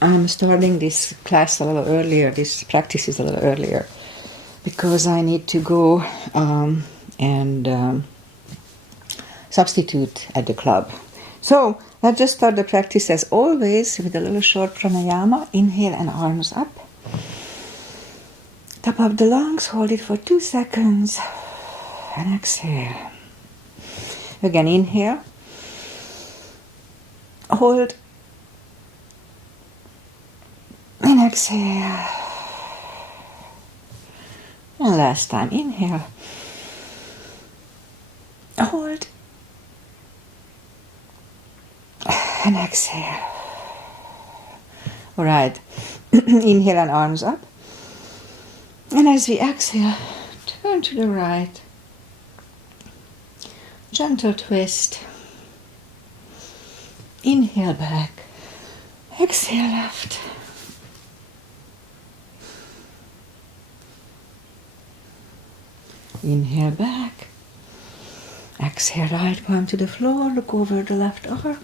I'm starting this class a little earlier, this practice is a little earlier, because I need to go and substitute at the club. So let's just start the practice as always with a little short pranayama. Inhale and arms up. Top of the lungs, hold it for 2 seconds and exhale. Again, inhale, hold, and exhale. And last time, inhale, hold, and exhale. All right, inhale and arms up. And as we exhale, turn to the right. Gentle twist. Inhale back. Exhale left. Inhale back. Exhale right palm to the floor. Look over the left arm.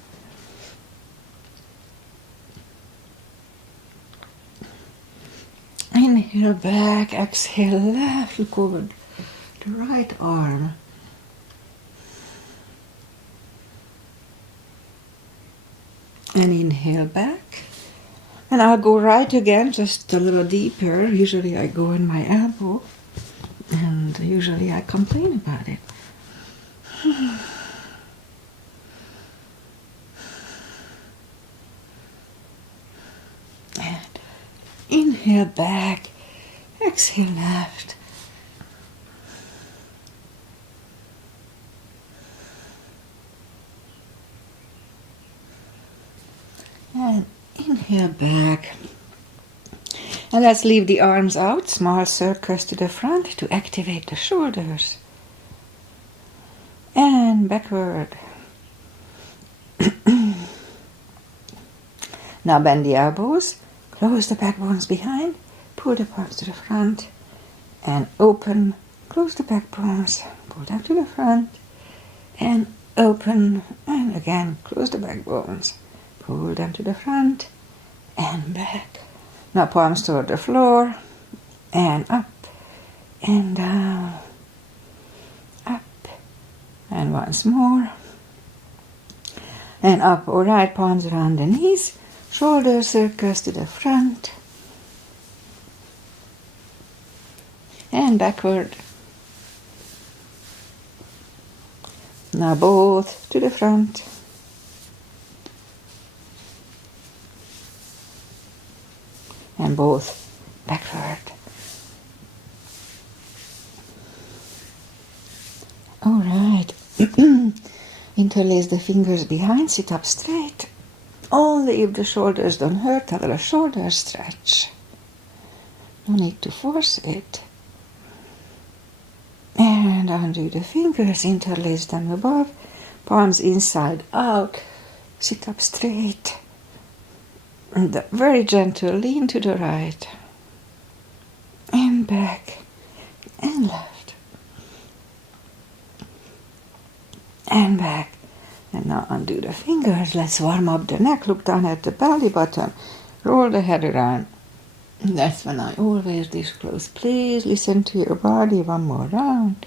Inhale back, exhale left, look over the right arm. And inhale back. And I'll go right again, just a little deeper. Usually I go in my elbow, and usually I complain about it. And inhale back, exhale left. And inhale back. And let's leave the arms out, small circles to the front to activate the shoulders. And backward. Now bend the elbows, close the back bones behind, pull the palms to the front, and open, close the back bones, pull them to the front, and open, and again, close the back bones, pull them to the front, and back. Now palms toward the floor, and up, and down, up, and once more, and up. All right, palms around the knees, shoulder circles to the front, and backward. Now both to the front. And both backward. All right. Interlace the fingers behind, sit up straight. Only if the shoulders don't hurt, a little shoulder stretch. No need to force it. And undo the fingers, interlace them above, palms inside out, sit up straight. And very gentle, lean to the right, and back, and left, and back. And now undo the fingers, let's warm up the neck, look down at the belly button, roll the head around. That's when I always disclose. Please listen to your body one more round.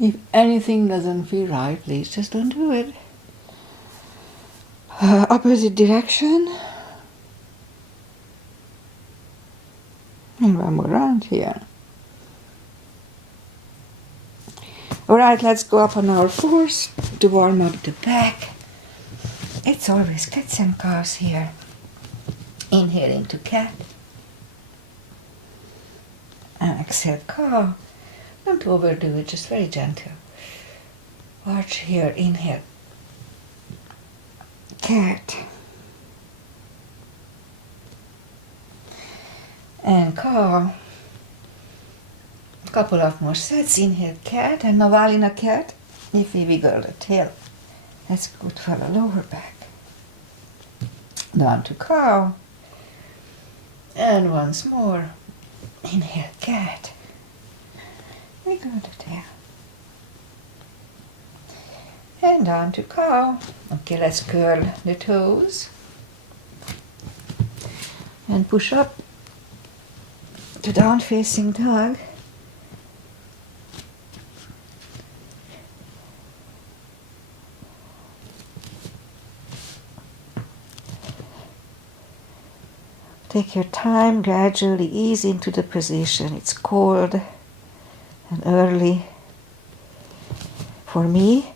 If anything doesn't feel right, please just don't do it. Opposite direction. And one more round here. Alright, let's go up on our fours to warm up the back. It's always cats and cows here. Inhale into cat. And exhale cow. Don't overdo it, just very gentle. Watch here, inhale. Cat. And cow. A couple of more sets. Inhale cat, and now while in a cat, if we wiggle the tail, that's good for the lower back. Down to cow. And once more. Inhale cat. Wiggle the tail. And down to cow. Okay, let's curl the toes. And push up to down facing dog. Take your time, gradually ease into the position. It's cold and early for me.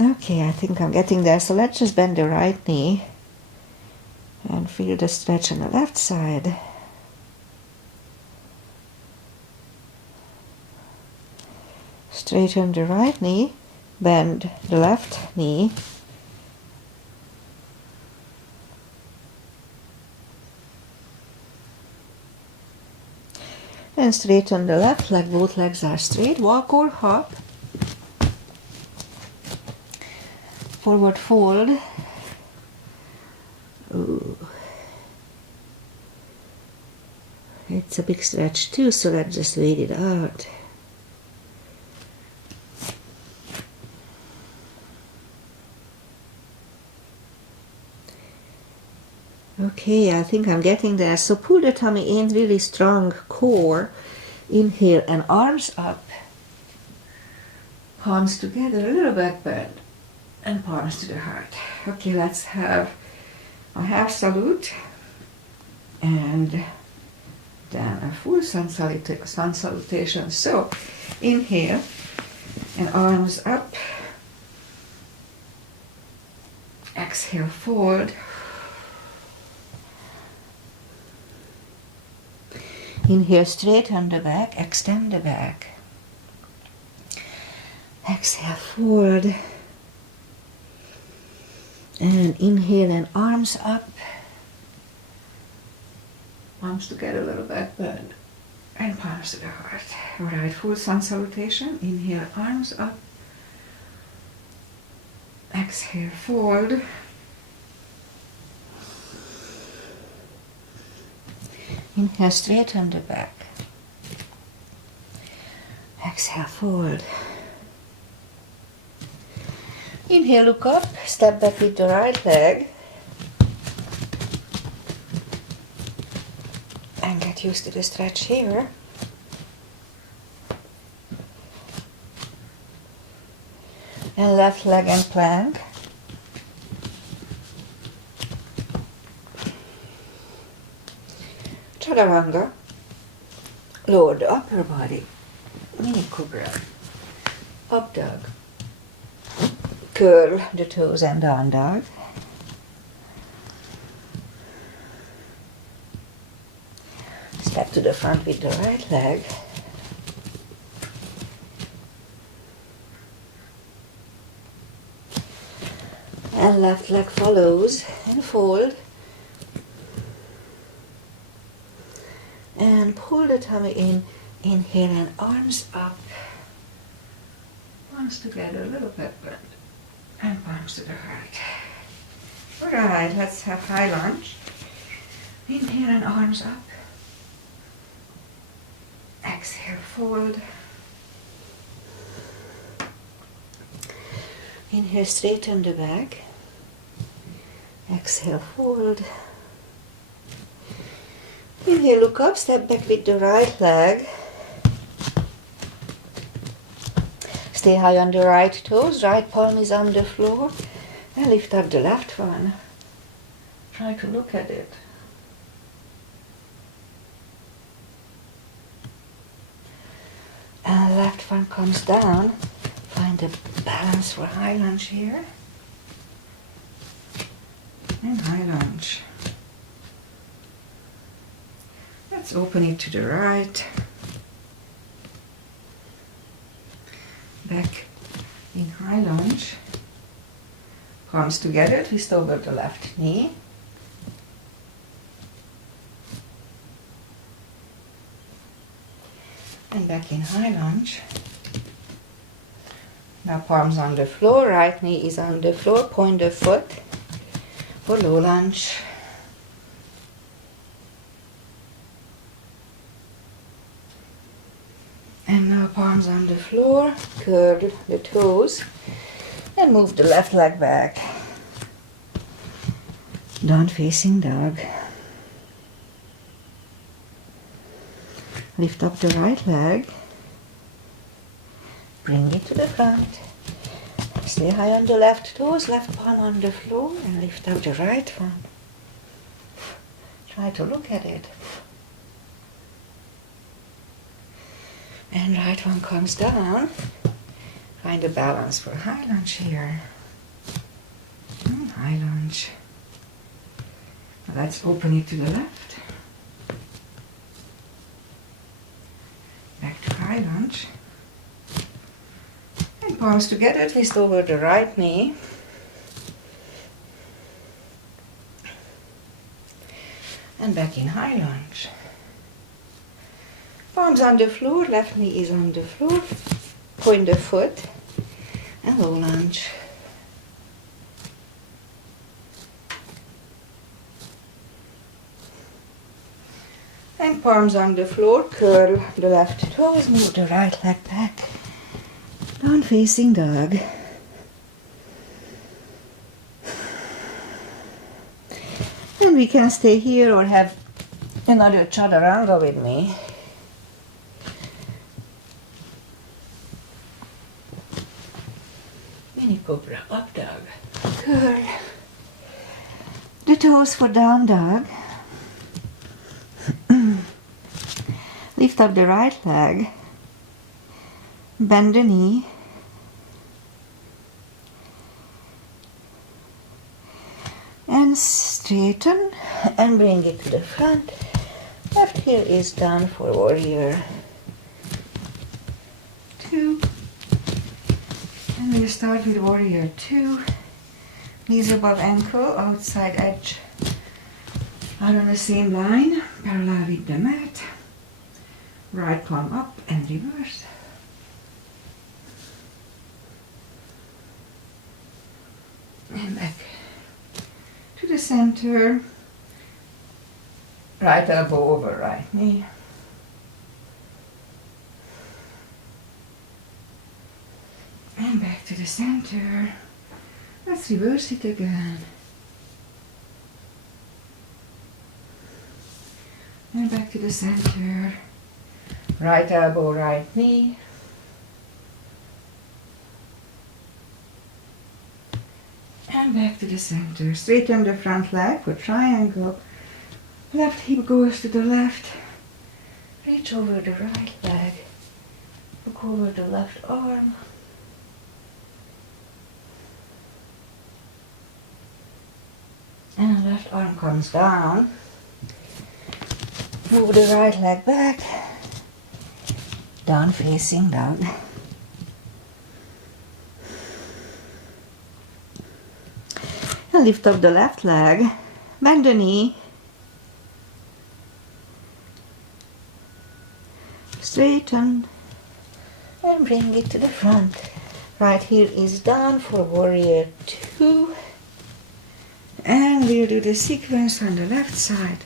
Okay, I think I'm getting there. So let's just bend the right knee and feel the stretch on the left side. Straighten the right knee, bend the left knee. And straighten the left leg, both legs are straight. Walk or hop. Forward fold. Ooh. It's a big stretch too, so let's just wait it out. Okay, I think I'm getting there. So pull the tummy in, really strong core. Inhale and arms up. Palms together, a little back bend. And palms to the heart. Okay, let's have a half salute. And then a full sun salutation. So, inhale and arms up. Exhale, fold. Inhale, straighten the back, extend the back. Exhale, forward. And inhale and arms up. Palms together, a little back bend. And palms to the heart. Alright, full sun salutation. Inhale, arms up. Exhale, fold. Inhale, straighten the back. Exhale, forward. Inhale, look up, step back with the right leg. And get used to the stretch here. And left leg and plank. Chaturanga. Lower the upper body. Mini Cobra. Up dog. Curl the toes and down dog. Step to the front with the right leg. And left leg follows and fold. And pull the tummy in. Inhale and arms up. Palms together, a little back bend. And palms to the heart. Alright, let's have high lunge. Inhale and arms up. Exhale, fold. Inhale, straighten the back. Exhale, fold. Inhale, look up, step back with the right leg. Stay high on the right toes, right palm is on the floor. And lift up the left one. Try to look at it. And the left one comes down. Find a balance for high lunge here. And high lunge. Let's open it to the right. Back in high lunge. Palms together, twist over the left knee. And back in high lunge. Now palms on the floor, right knee is on the floor, point the foot for low lunge. And now palms on the floor, curl the toes, and move the left leg back. Down facing dog. Lift up the right leg. Bring it to the front. Stay high on the left toes, left palm on the floor, and lift up the right one. Try to look at it. And right one comes down. Find a balance for high lunge here. And high lunge. Now let's open it to the left. Back to high lunge. And palms together, twist over the right knee. And back in high lunge. Palms on the floor, left knee is on the floor. Point the foot and low lunge. And palms on the floor, curl the left toes, move the right leg back. Down facing dog. And we can stay here or have another chaturanga with me. Mini Cobra, up dog. Curl the toes for down dog. Lift up the right leg. Bend the knee. And straighten and bring it to the front. Left heel is down for warrior 2. And we'll start with warrior 2. Knees above ankle, outside edge are on the same line, parallel with the mat. Right palm up and reverse. And back to the center. Right elbow over right knee. And back to the center. Let's reverse it again. And back to the center. Right elbow, right knee. And back to the center. Straighten the front leg for triangle. Left hip goes to the left. Reach over the right leg. Look over the left arm. And the left arm comes down. Move the right leg back. Down facing dog. And lift up the left leg. Bend the knee. Straighten. And bring it to the front. Right heel is down for warrior 2. And we'll do the sequence on the left side.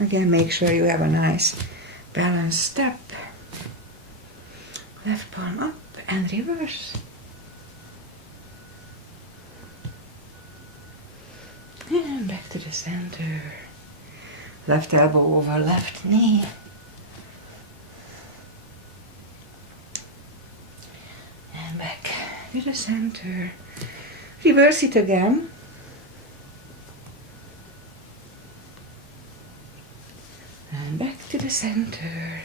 Again, make sure you have a nice balanced step. Left palm up and reverse. And back to the center. Left elbow over left knee. And back to the center. Reverse it again. And back to the center.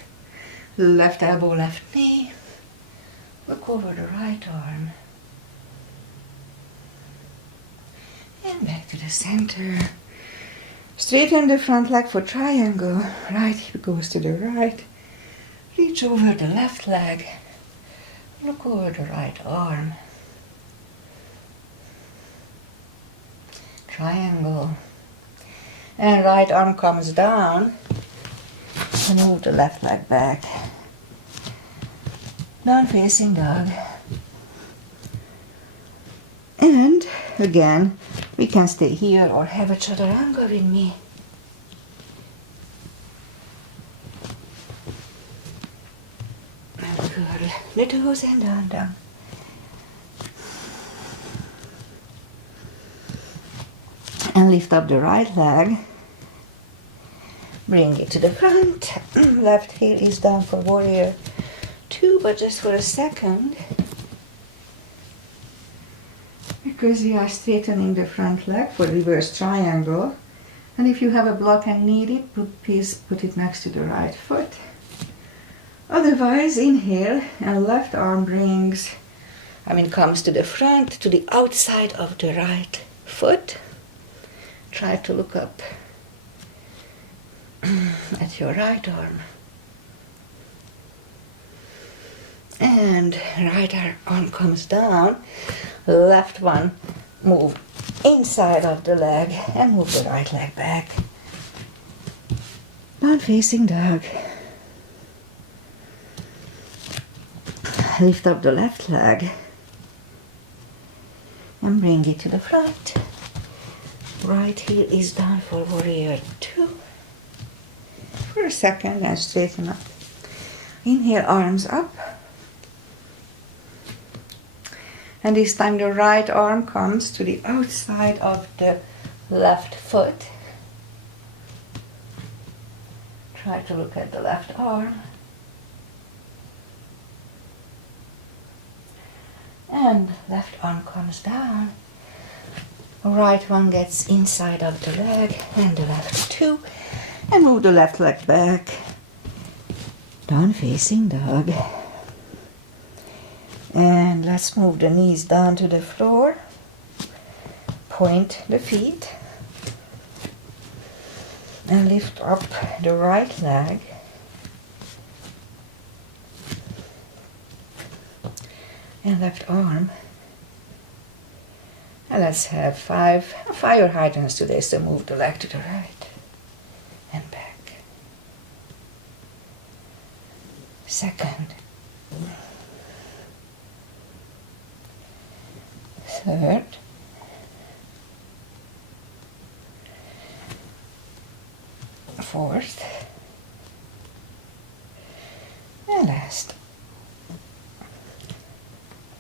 Left elbow, left knee. Look over the right arm. And back to the center. Straighten the front leg for triangle. Right hip goes to the right. Reach over the left leg. Look over the right arm. Triangle. And right arm comes down. And move the left leg back. Down facing dog. And again, we can stay here or have a chaturanga with me. curl the toes and down, down. And lift up the right leg. Bring it to the front. Left heel is down for warrior 2, but just for a second. Because we are straightening the front leg for reverse triangle. And if you have a block and need it, please put it next to the right foot. Otherwise, inhale and left arm comes to the front, to the outside of the right foot. Try to look up at your right arm. And right arm comes down, left one move inside of the leg and move the right leg back. Down facing dog. Lift up the left leg and bring it to the front. Right heel is down for warrior 2. For a second and straighten up. Inhale, arms up. And this time the right arm comes to the outside of the left foot. Try to look at the left arm. And left arm comes down. Right one gets inside of the leg and the left 2. And move the left leg back. Down facing dog. And let's move the knees down to the floor. Point the feet. And lift up the right leg. And left arm. And let's have fire hydrants today, so move the leg to the right and back. Second. Third. Fourth. And last.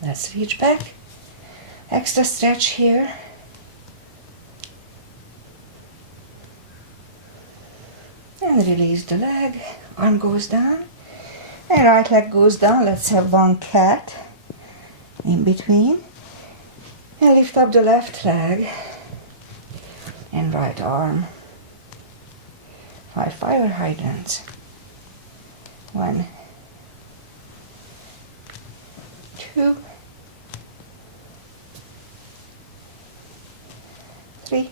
Let's reach back. Extra stretch here. And release the leg. Arm goes down. And right leg goes down. Let's have one cat in between. And lift up the left leg. And right arm. 5 fire hydrants. 1, 2, 3,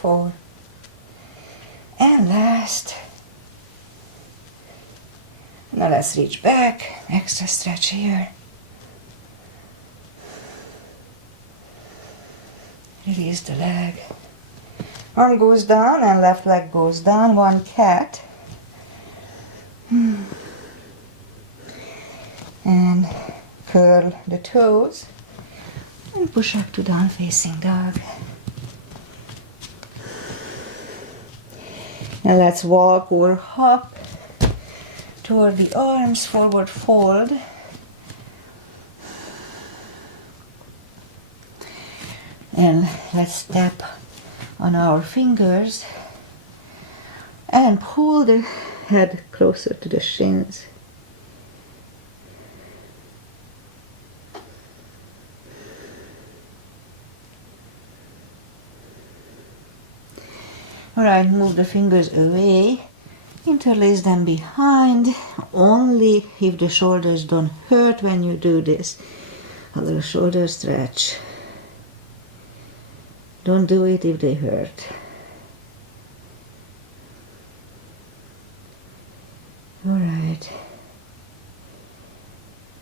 4, and last. Now let's reach back, extra stretch here. Release the leg. Arm goes down and left leg goes down, one cat. And curl the toes and push up to down facing dog. Now let's walk or hop toward the arms, forward fold. And let's tap on our fingers and pull the head closer to the shins. Alright, move the fingers away, interlace them behind, only if the shoulders don't hurt when you do this. A little shoulder stretch. Don't do it if they hurt. Alright.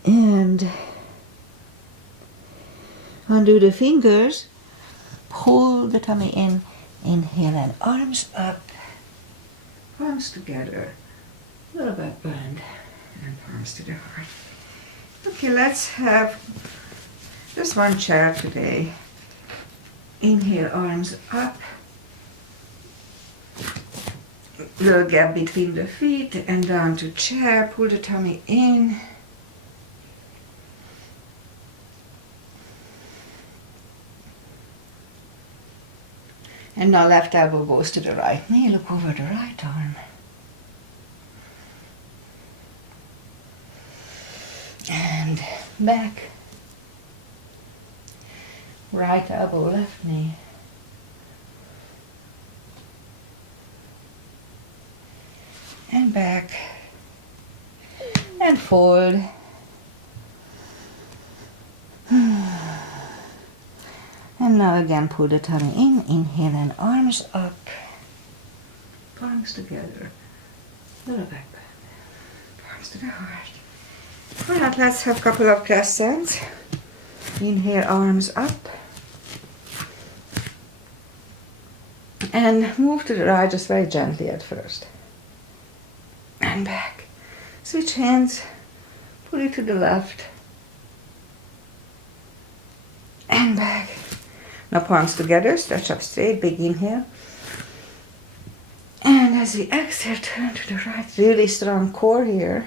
And undo the fingers, pull the tummy in. Inhale and arms up, palms together, little back bend, and palms to the heart. Okay, let's have just one chair today. Inhale, arms up, little gap between the feet and down to chair. Pull the tummy in. And now left elbow goes to the right knee. Look over the right arm. And back. Right elbow, left knee. And back. And fold. And now again pull the tummy in, inhale and arms up, palms together, little back bend, palms to the heart. Alright, let's have a couple of crescents. Inhale, arms up. And move to the right just very gently at first. And back. Switch hands, pull it to the left. And back. Now palms together, stretch up straight, big inhale. And as we exhale, turn to the right, really strong core here.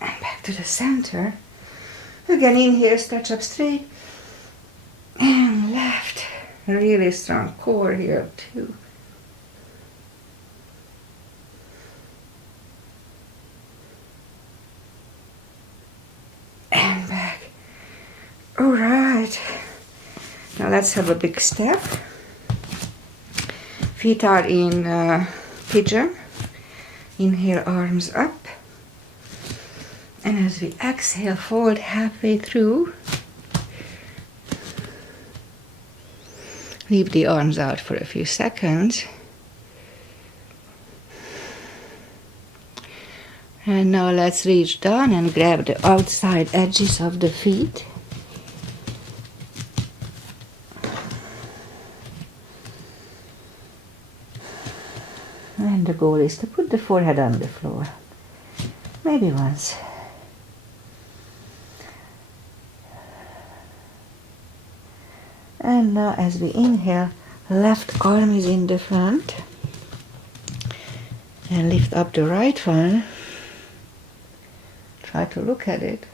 And back to the center. Again, inhale, stretch up straight. And left, really strong core here too. Alright, now let's have a big step. Feet are in pigeon. Inhale, arms up. And as we exhale, fold halfway through. Leave the arms out for a few seconds. And now let's reach down and grab the outside edges of the feet. And the goal is to put the forehead on the floor. Maybe once. And now as we inhale, left arm is in the front. And lift up the right one. Try to look at it.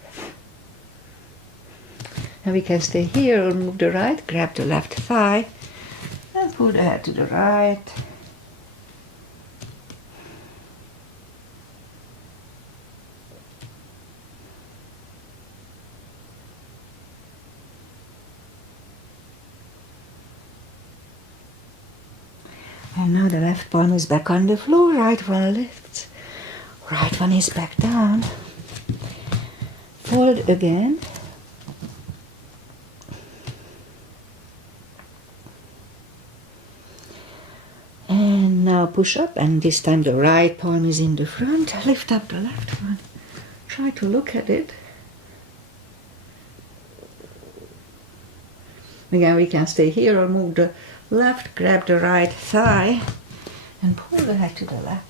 And we can stay here or move the right, grab the left thigh, and pull the head to the right. And now the left palm is back on the floor, right one lifts, right one is back down. Fold again. And now push up, and this time the right palm is in the front. Lift up the left one. Try to look at it. Again, we can stay here or move the left, grab the right thigh, and pull the head to the left.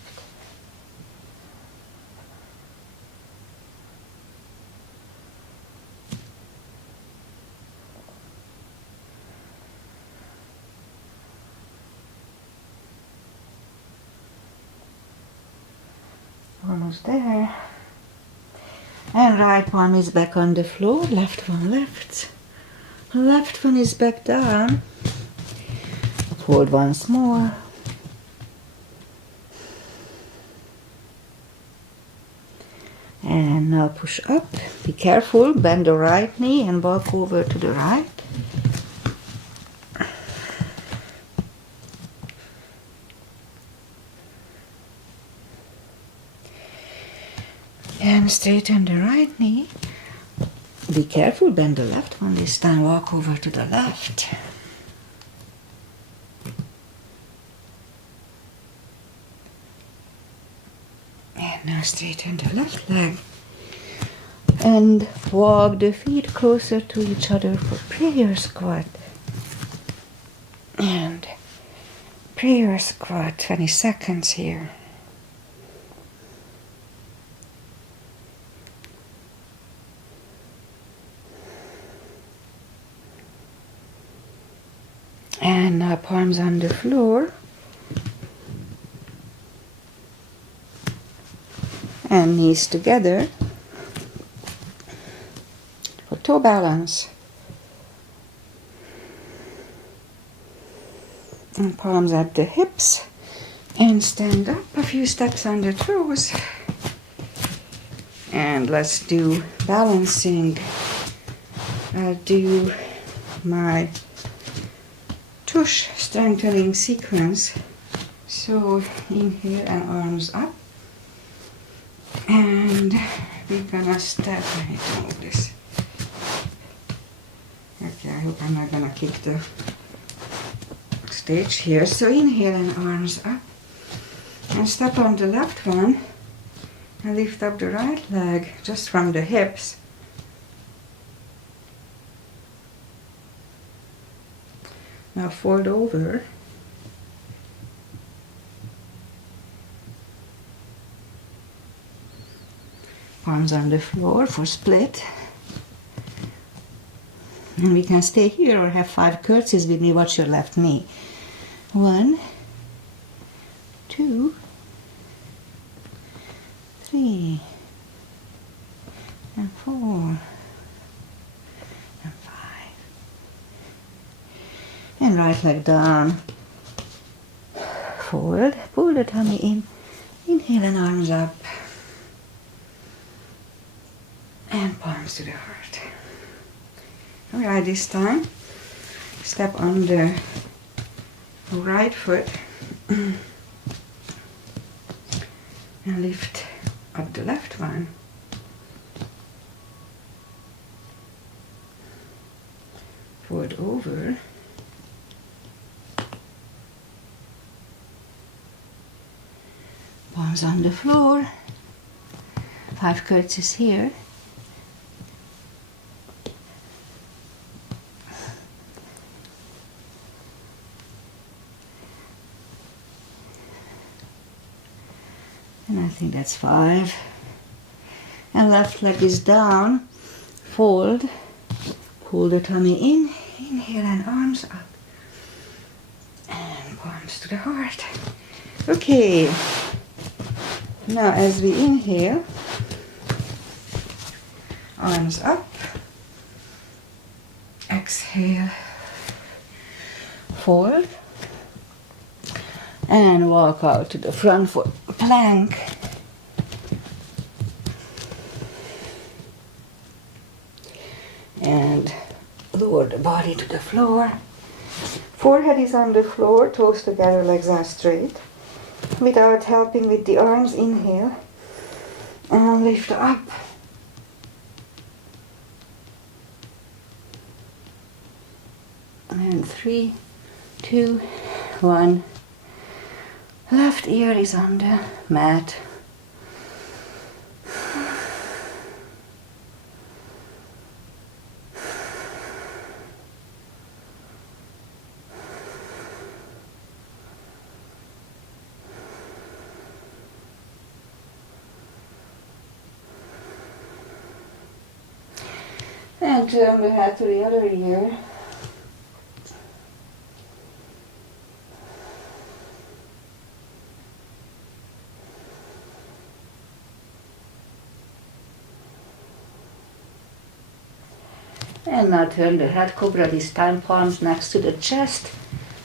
Almost there. And right palm is back on the floor, left one lifts. Left one is back down. Hold once more. And now push up. Be careful, bend the right knee and walk over to the right. And straighten the right knee. Be careful, bend the left one this time, walk over to the left. And now straighten the left leg. And walk the feet closer to each other for prayer squat. And prayer squat, 20 seconds here. And now palms on the floor. And knees together for toe balance. And palms at the hips. And stand up a few steps on the toes. And let's do balancing. I'll do my tush strengthening sequence. So inhale and arms up. And we're gonna step. I need to move this. Okay, I hope I'm not gonna kick the stage here. So inhale and arms up. And step on the left one. And lift up the right leg just from the hips. Now fold over. Arms on the floor for split. And we can stay here or have 5 curtsies with me. Watch your left knee. 1, 2, 3, and 4, and 5. And right leg down. Forward. Pull the tummy in. Inhale and arms up. And palms to the heart. Alright, this time step on the right foot and lift up the left one. Fold over. Palms on the floor. 5 curtsies here. And I think that's 5. And left leg is down. Fold. Pull the tummy in. Inhale and arms up. And palms to the heart. Okay. Now as we inhale, arms up. Exhale. Fold. And walk out to the front for plank. And lower the body to the floor. Forehead is on the floor, toes together, legs are straight. Without helping with the arms, inhale. And lift up. And 3, 2, 1. Left ear is on the mat. And turn the head to the other ear. And now turn the head, Cobra this time, palms next to the chest,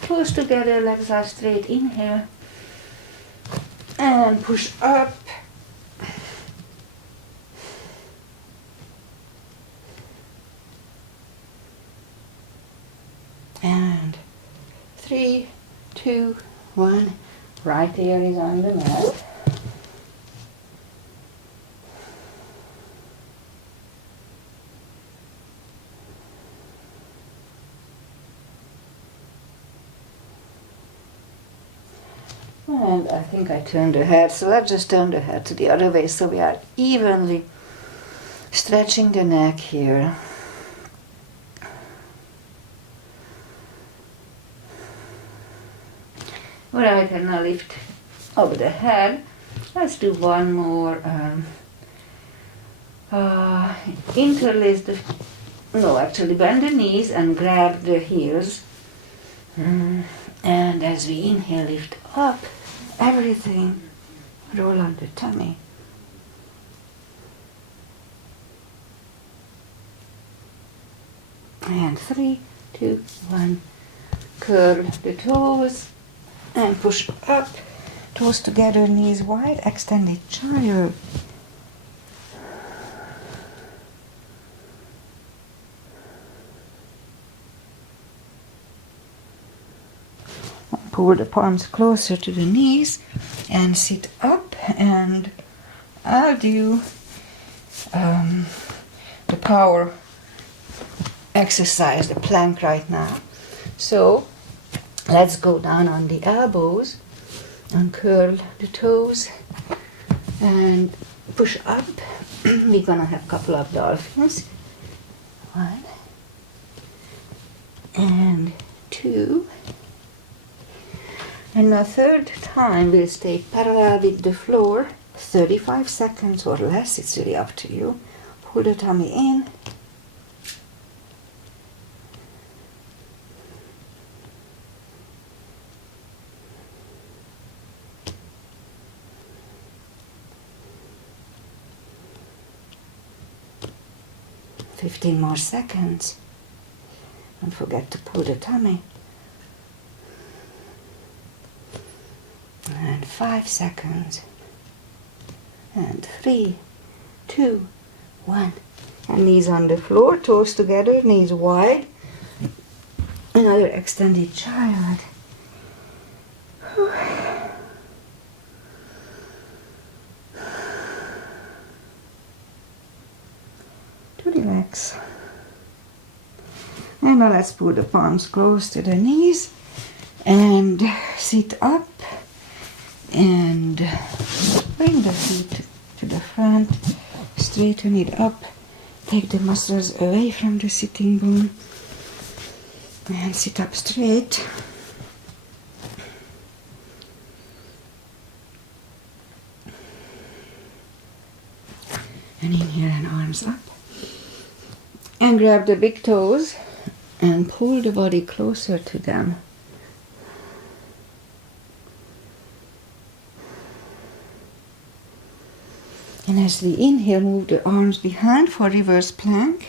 close together, legs are straight, inhale, and push up, and 3, 2, 1, right ear is on the mat. And I think I turned the head, so let's just turn the head to the other way so we are evenly stretching the neck here. Alright, and now lift over the head. Let's do one more. Interlace the, no, actually bend the knees and grab the heels And as we inhale, lift up, everything, roll on the tummy. And 3, 2, 1, curl the toes and push up, toes together, knees wide, extended child. Pull the palms closer to the knees and sit up, and I'll do the power exercise, the plank right now. So let's go down on the elbows and curl the toes and push up. We're gonna have a couple of dolphins. 1 and 2. And a third time we'll stay parallel with the floor, 35 seconds or less, it's really up to you. Pull the tummy in. Fifteen more seconds. Don't forget to pull the tummy. And 5 seconds. And 3, 2, 1. And knees on the floor, toes together, knees wide. Another extended child. To relax. And now let's put the palms close to the knees and sit up. And bring the feet to the front, straighten it up, take the muscles away from the sitting bone, and sit up straight. And inhale and arms up. And grab the big toes and pull the body closer to them. And as we inhale, move the arms behind for reverse plank.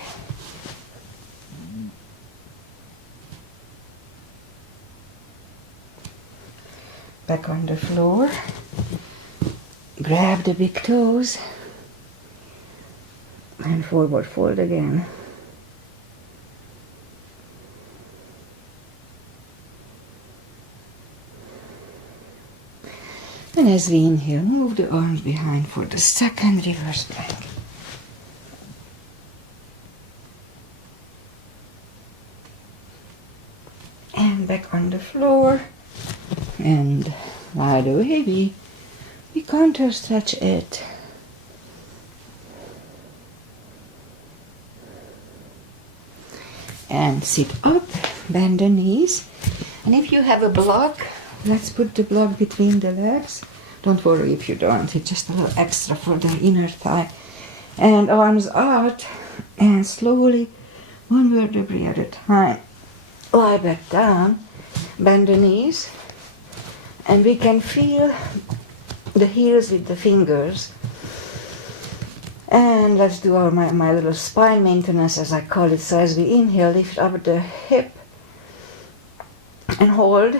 Back on the floor. Grab the big toes. And forward fold again. And as we inhale, move the arms behind for the second reverse plank. And back on the floor. And by the way, we counter stretch it. And sit up, bend the knees. And if you have a block, let's put the block between the legs. Don't worry if you don't, it's just a little extra for the inner thigh. And arms out, and slowly, one vertebrae at a time. Lie back down, bend the knees, and we can feel the heels with the fingers. And let's do my little spine maintenance, as I call it. So as we inhale, lift up the hip, and hold.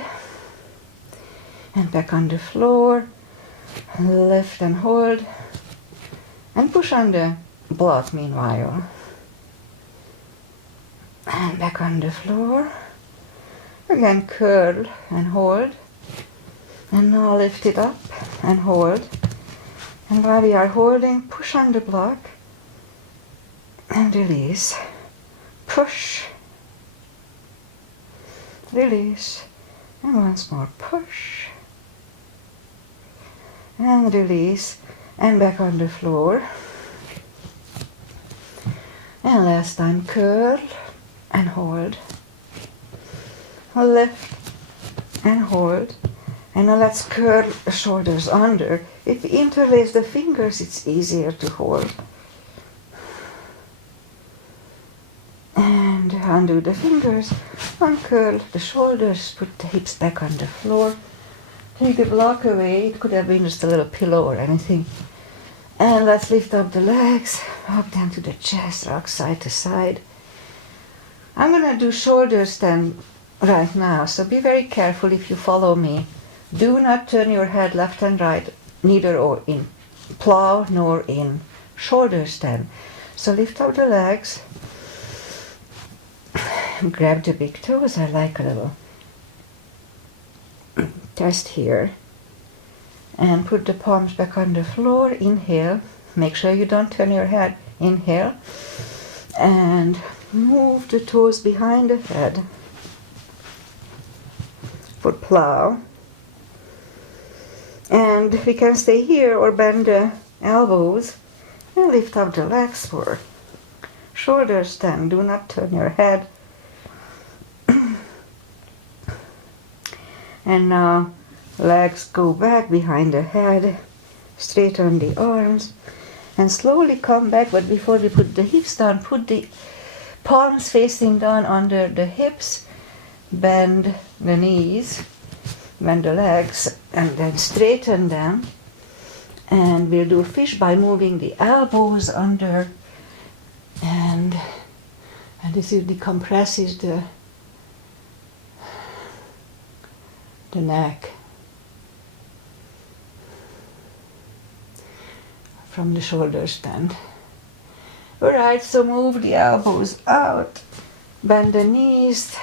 And back on the floor, and lift and hold, and push on the block meanwhile. And back on the floor, again curl and hold, and now lift it up and hold. And while we are holding, push on the block, and release, push, release, and once more push, and release, and back on the floor. And last time, curl and hold, lift and hold. And now let's curl the shoulders under. If we interlace the fingers, it's easier to hold. And And undo the fingers, uncurl the shoulders, put the hips back on the floor. Take the block away, it could have been just a little pillow or anything. And let's lift up the legs, up down to the chest, rock side to side. I'm going to do shoulder stand right now, so be very careful if you follow me. Do not turn your head left and right, neither or in plow nor in shoulder stand. So lift up the legs, grab the big toes. I like a little test here. And put the palms back on the floor. Inhale. Make sure you don't turn your head. Inhale. And move the toes behind the head for plow. And we can stay here or bend the elbows and lift up the legs for shoulder stand. Do not turn your head. And now legs go back behind the head, straighten the arms, and slowly come back. But before we put the hips down, put the palms facing down under the hips, bend the knees, bend the legs, and then straighten them. And we'll do fish by moving the elbows under, and this decompresses the neck from the shoulder stand. Alright, so move the elbows out, bend the knees,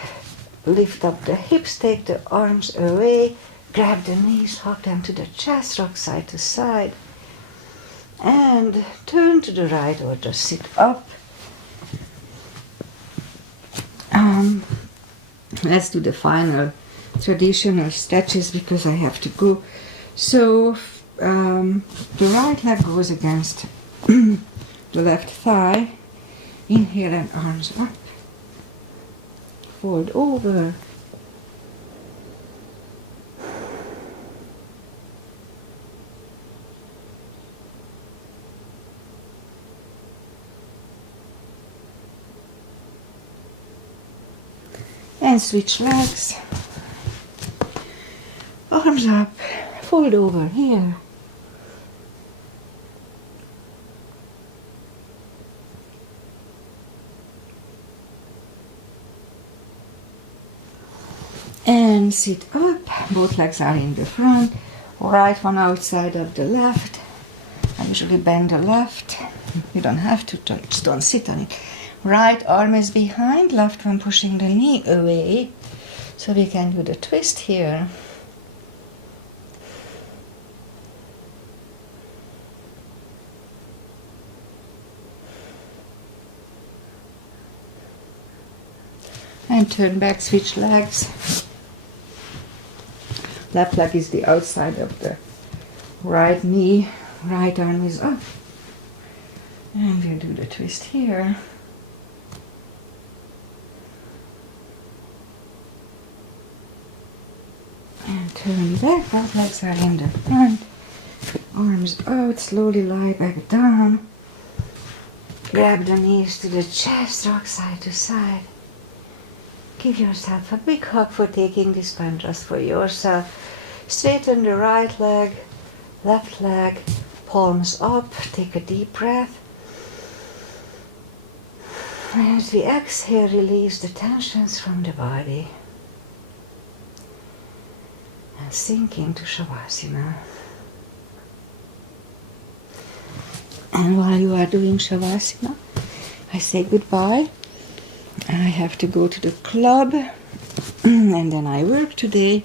lift up the hips, take the arms away, grab the knees, hug them to the chest, rock side to side, and turn to the right or just sit up. Let's do the final traditional stretches because I have to go. So the right leg goes against the left thigh. Inhale and arms up. Fold over. And switch legs. Arms up, fold over here. And sit up, both legs are in the front, right one outside of the left. I usually bend the left, you don't have to, just don't sit on it. Right arm is behind, left one pushing the knee away, so we can do the twist here. And turn back, switch legs. Left leg is the outside of the right knee, right arm is up. And we'll do the twist here. And turn back, both legs are in the front. Arms out, slowly lie back down. Grab the knees to the chest, rock side to side. Give yourself a big hug for taking this time just for yourself. Straighten the right leg, left leg, palms up. Take a deep breath. And as we exhale, release the tensions from the body. And sink into Shavasana. And while you are doing Shavasana, I say goodbye. I have to go to the club and then I work today.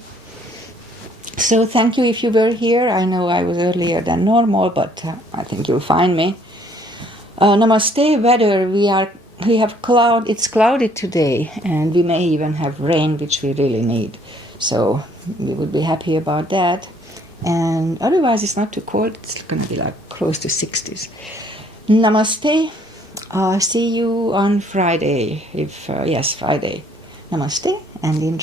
So thank you if you were here. I know I was earlier than normal, but I think you'll find me. Namaste weather. We have cloud. It's cloudy today, and we may even have rain, which we really need. So we would be happy about that. And otherwise, it's not too cold. It's going to be like close to 60s. Namaste. See you on Friday. Yes, Friday. Namaste and enjoy.